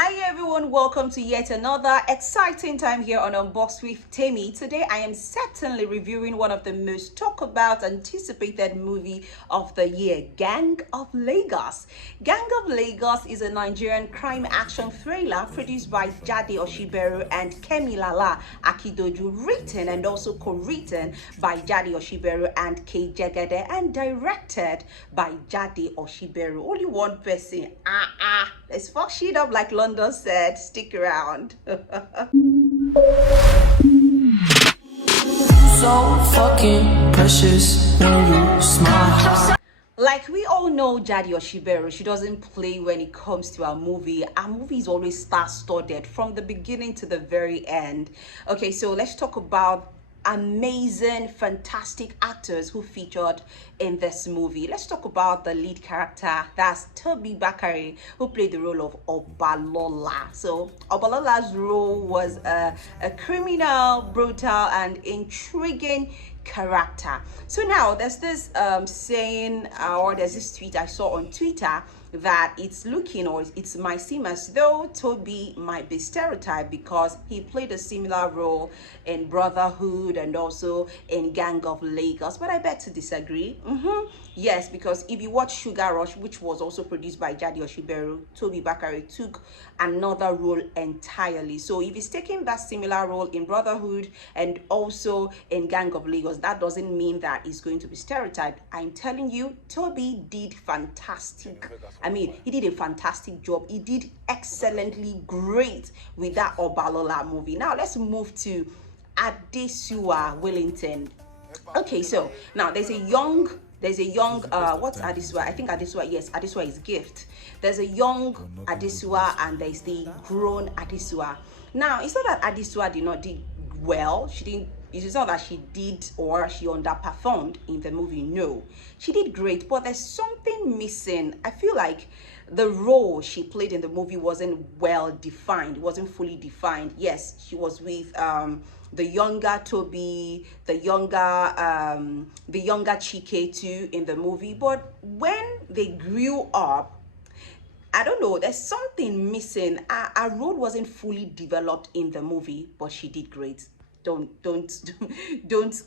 Hi everyone, welcome to yet another exciting time here on Unbox with Temi. Today I am certainly reviewing one of the most talked about, anticipated movie of the year, Gang of Lagos. Gang of Lagos is a Nigerian crime action thriller produced by Jade Osiberu and Kemi Lala, Akindoju, written and also co-written by Jade Osiberu and K. Jegede, and directed by Jade Osiberu. Only one person. Let's fuck shit up like London said. Stick around. So fucking precious when you smile. Like we all know Jade Osiberu, she doesn't play when it comes to a movie. Our movie is always star-studded from the beginning to the very end. Okay, so let's talk about amazing, fantastic actors who featured in this movie. Let's talk about the lead character. That's Toby Bakare, who played the role of Obalola. So Obalola's role was a criminal, brutal, and intriguing character. So now there's this saying, or there's this tweet I saw on Twitter that it's looking, or it might seem as though Toby might be stereotyped because he played a similar role in Brotherhood and also in Gang of Lagos, but I beg to disagree. Yes, because if you watch Sugar Rush, which was also produced by Jade Osiberu, Toby Bakare took another role entirely. So if he's taking that similar role in Brotherhood and also in Gang of Lagos, that doesn't mean that he's going to be stereotyped. I'm telling you, Toby did fantastic. I mean, he did a fantastic job. He did excellently great with that Obalola movie. Now let's move to Adesua Wellington. Okay, so now there's a young what's Adesua? I think Adesua, yes, Adesua is Gift. There's a young Adesua and there's the grown Adesua. Now it's not that Adesua did not do well. She didn't. It's not that she did or she underperformed in the movie. No, she did great, but there's something missing. I feel like the role she played in the movie wasn't well defined, wasn't fully defined. Yes, she was with the younger Toby, the younger Chike too in the movie, but when they grew up, I don't know, there's something missing. Her role wasn't fully developed in the movie, but she did great. Don't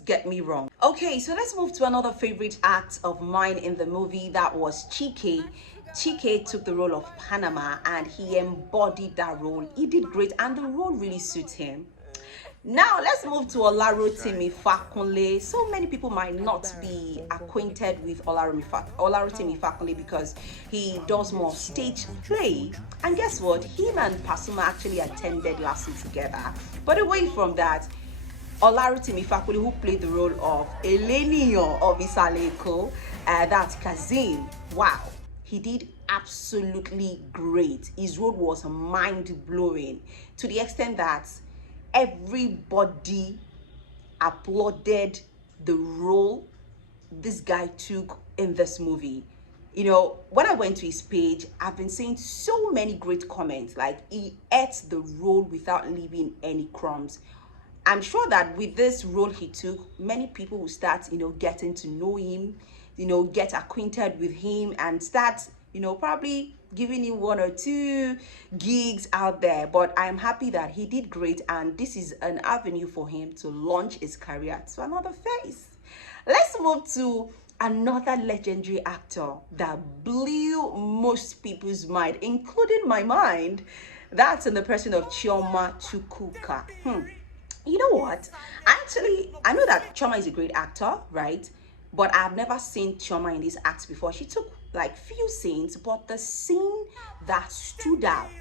get me wrong. Okay, so let's move to another favorite act of mine in the movie. That was Chike. Chike took the role of Panama and he embodied that role. He did great and the role really suits him. Now let's move to Olarotimi Fakunle. So many people might not be acquainted with Olarotimi Fakunle because he does more stage play. And guess what? Him and Pasuma actually attended lessons together. But away from that, Olarotimi Fakunle, who played the role of Eleniyan of Isale, that's Kazim. Wow, he did absolutely great. His role was mind-blowing to the extent that everybody applauded the role this guy took in this movie. You know, when I went to his page, I've been seeing so many great comments, like he ate the role without leaving any crumbs. I'm sure that with this role he took, many people will start, getting to know him, get acquainted with him and start, probably giving him one or two gigs out there. But I'm happy that he did great and this is an avenue for him to launch his career to another phase. Let's move to another legendary actor that blew most people's mind, including my mind. That's in the person of Chioma Chukwuka. You know what? Actually, I know that Chioma is a great actor, right? But I've never seen Chioma in these acts before. She took like few scenes, but the scene that stood out,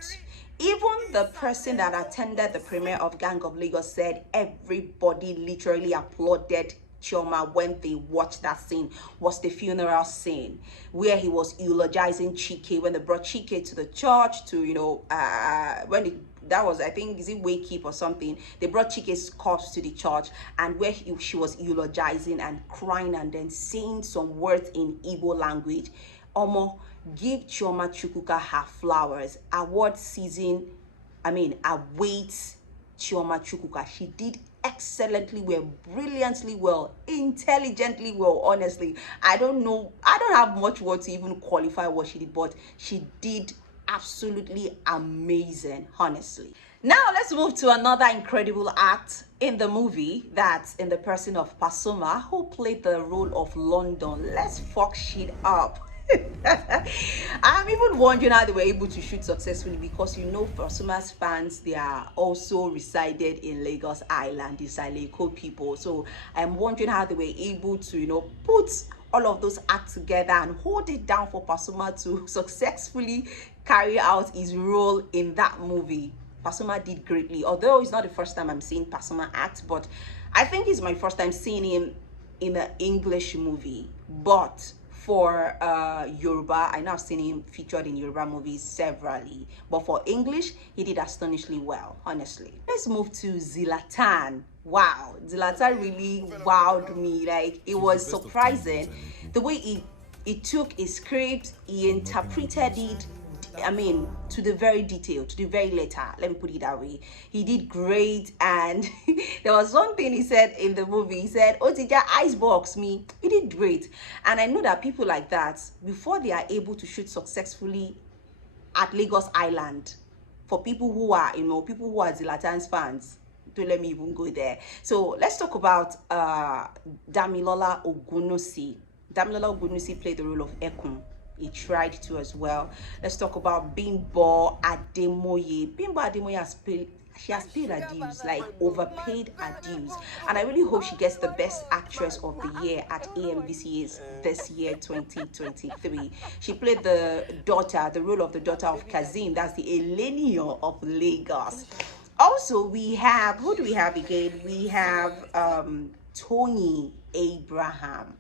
even the person that attended the premiere of Gang of Lagos said everybody literally applauded Chioma when they watched that scene, was the funeral scene where he was eulogizing Chike when they brought Chike to the church to, that was, I think, is it Wake Keep or something? They brought Chike's corpse to the church and where she was eulogizing and crying and then saying some words in Igbo language. Give Chioma Chukwuka her flowers. Award season, awaits Chioma Chukwuka. She did excellently well, brilliantly well, intelligently well. Honestly, I don't have much words to even qualify what she did, but she did absolutely amazing, honestly. Now let's move to another incredible act in the movie, that's in the person of Pasuma, who played the role of London. Let's fuck shit up. I'm even wondering how they were able to shoot successfully, because you know Pasuma's fans, they are also resided in Lagos Island, the Isale people. So I'm wondering how they were able to, you know, put all of those acts together and hold it down for Pasuma to successfully carry out his role in that movie. Pasuma did greatly, although it's not the first time I'm seeing Pasuma act, but I think it's my first time seeing him in an English movie. But for Yoruba, I know I've seen him featured in Yoruba movies severally, but for English, he did astonishingly well, honestly. Let's move to Zlatan. Wow, Zlatan really wowed me. Like, it was surprising the way he took his script, he interpreted it, I mean, to the very detail, to the very letter. Let me put it that way. He did great, and there was one thing he said in the movie. He said, "Oh, did you icebox me?" He did great, and I know that people like that, before they are able to shoot successfully at Lagos Island, for people who are, you know, people who are Zlatan's fans, don't let me even go there. So let's talk about Damilola Ogunosi. Damilola Ogunosi played the role of Ekun. He tried to as well. Let's talk about Bimbo Ademoye. Bimbo Ademoye has paid her dues, like overpaid her dues. And I really hope she gets the best actress of the year at AMVCA's this year, 2023. She played the role of the daughter of Kazim. That's the Elenio of Lagos. Also, we have, who do we have again? We have Tony Abraham.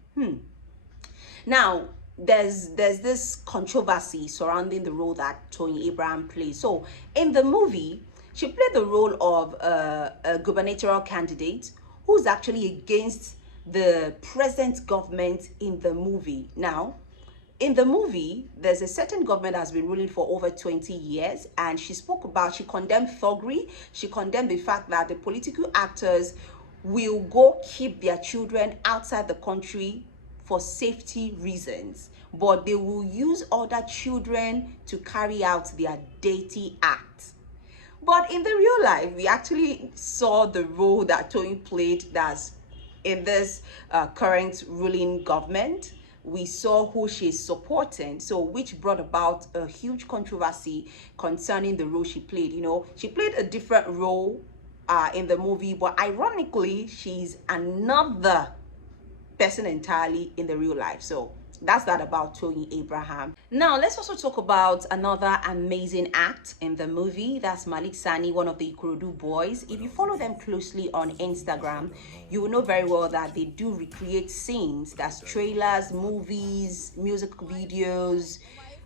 Now, there's this controversy surrounding the role that Tony Abraham plays. So in the movie, she played the role of a gubernatorial candidate who's actually against the present government in the movie. Now, in the movie, there's a certain government that has been ruling for over 20 years, and she condemned thuggery. She condemned the fact that the political actors will go keep their children outside the country for safety reasons, but they will use other children to carry out their dirty acts. But in the real life, we actually saw the role that Tony played that's in this current ruling government. We saw who she's supporting, so which brought about a huge controversy concerning the role she played. You know, she played a different role in the movie, but ironically, she's another person entirely in the real life. So that's that about Tony Abraham. Now let's also talk about another amazing act in the movie. That's Malik Sani, one of the Ikorodu boys. If you follow them closely on Instagram, you will know very well that they do recreate scenes, that's trailers, movies, music videos.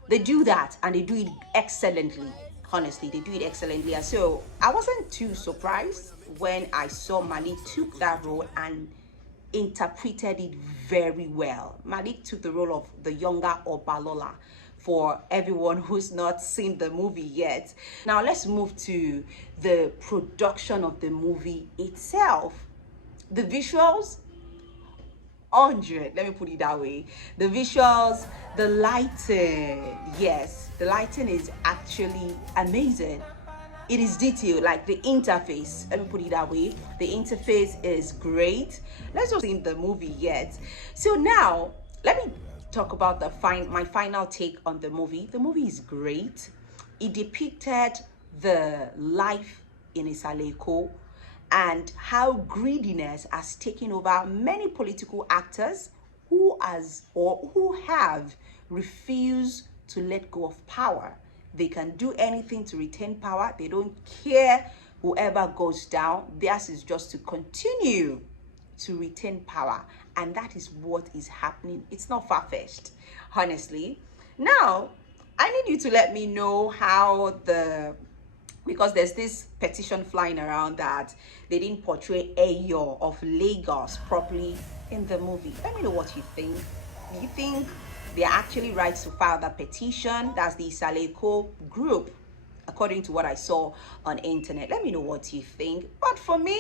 They do that, and they do it excellently. Honestly, they do it excellently. And so I wasn't too surprised when I saw Malik took that role and interpreted it very well. Malik took the role of the younger Obalola, for everyone who's not seen the movie yet. Now let's move to the production of the movie itself. The visuals, 100, let me put it that way. The visuals, the lighting, yes, the lighting is actually amazing. It is detailed, like the interface, let me put it that way. The interface is great. Let's not see the movie yet. So now let me talk about my final take on the movie. The movie is great. It depicted the life in Isale and how greediness has taken over many political actors who have refused to let go of power. They can do anything to retain power. They don't care whoever goes down. Theirs is just to continue to retain power. And that is what is happening. It's not far-fetched, honestly. Now, I need you to let me know how because there's this petition flying around that they didn't portray Eyo of Lagos properly in the movie. Let me know what you think. Do you think they're actually right to file that petition? That's the Isale group, according to what I saw on internet. Let me know what you think. But for me,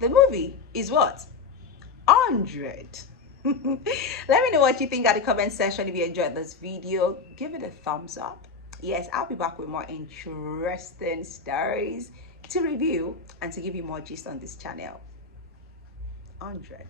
the movie is what? 100. Let me know what you think at the comment section. If you enjoyed this video, give it a thumbs up. Yes, I'll be back with more interesting stories to review and to give you more gist on this channel. 100.